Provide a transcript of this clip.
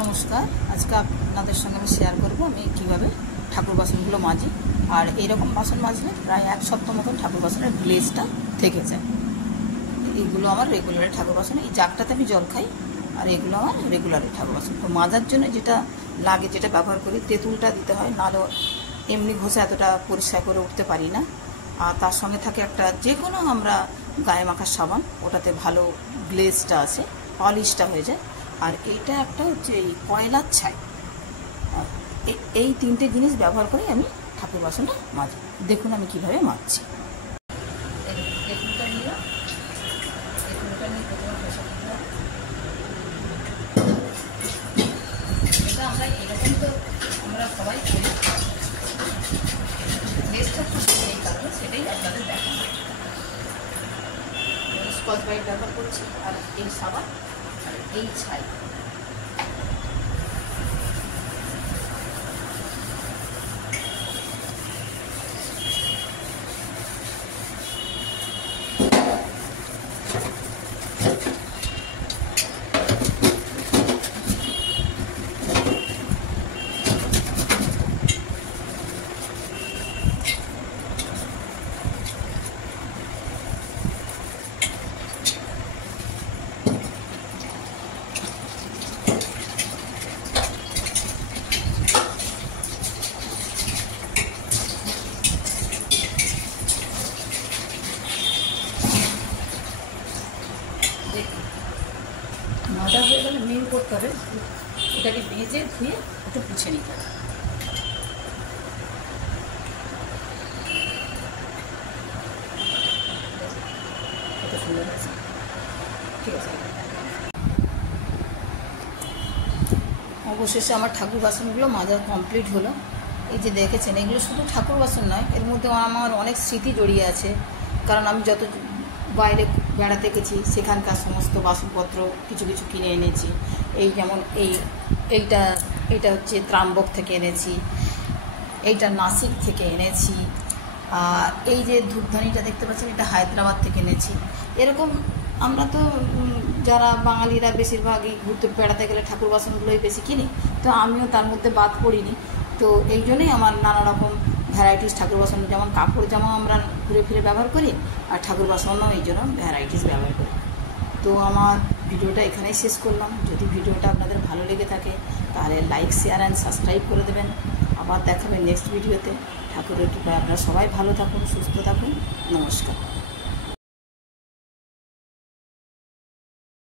নমস্কার। আজকে আপনাদের সঙ্গে আমি শেয়ার করব আমি কীভাবে ঠাকুর বাসনগুলো মাজি। আর এইরকম বাসন মাজলে প্রায় এক সপ্তাহ মতন ঠাকুর বাসনের গ্লেজটা থেকে যায়। এইগুলো আমার রেগুলারের ঠাকুর বাসন। এই জাগটাতে আমি জল খাই, আর এগুলো আমার রেগুলারের ঠাকুর বাসন। তো মাজার জন্য যেটা লাগে, যেটা ব্যবহার করি, তেঁতুলটা দিতে হয়, নাহলে এমনি ঘষে এতটা পরিষ্কার করে উঠতে পারি না। আর তার সঙ্গে থাকে একটা যে কোনো আমরা গায়ে মাখার সাবান, ওটাতে ভালো গ্লেজটা আছে, পলিশটা হয়ে যায়। আর এইটা একটা হচ্ছে এই কয়লার ছাই। এই তিনটে জিনিস ব্যবহার করে আমি ঠাকুর বাসনটা মাজি। দেখুন আমি কীভাবে মাজছি। এটা আমরা এরকম তো আমরা সবাই করি, গ্লেজটা এই কারণে সেটাই আপনাদের দেখানো। স্কচ ব্রাইট ব্যবহার করছি, আর এই সাবান আর এই ছাই। মাজা হয়ে গেলে মেন করতে হবে, এটাকে ভেজে ধুয়ে একটু পুছে নিতে হবে। কত সুন্দর হয়েছে, ঠিক আছে। অবশেষে আমার ঠাকুর বাসনগুলো মাজা কমপ্লিট হলো। এই যে দেখেছেন, এগুলো শুধু ঠাকুর বাসন নয়, এর মধ্যে আমার অনেক স্মৃতি জড়িয়ে আছে। কারণ আমি যত বাইরে বেড়াতে গেছি, সেখানকার সমস্ত বাসনপত্র কিছু কিছু কিনে এনেছি। এই যেমন এইটা হচ্ছে ত্রাম্বক থেকে এনেছি, এইটা নাসিক থেকে এনেছি। আর এই যে ধূপধানিটা দেখতে পাচ্ছেন, এটা হায়দ্রাবাদ থেকে এনেছি। এরকম আমরা তো যারা বাঙালিরা বেশিরভাগই ঘুরতে বেড়াতে গেলে ঠাকুর বাসনগুলোই বেশি কিনি, তো আমিও তার মধ্যে বাদ পড়িনি। তো এই জন্যই আমার নানা রকম ভ্যারাইটিস ঠাকুর বাসন, যেমন কাপড় জামা আমরা ঘুরে ফিরে ব্যবহার করি, আর ঠাকুর বাসনও এই জন্য ভ্যারাইটিস ব্যবহার করি। তো আমার ভিডিওটা এখানেই শেষ করলাম। যদি ভিডিওটা আপনাদের ভালো লেগে থাকে তাহলে লাইক, শেয়ার অ্যান্ড সাবস্ক্রাইব করে দেবেন। আবার দেখাবেন নেক্সট ভিডিওতে। ঠাকুরের কৃপায় আপনারা সবাই ভালো থাকুন, সুস্থ থাকুন। নমস্কার।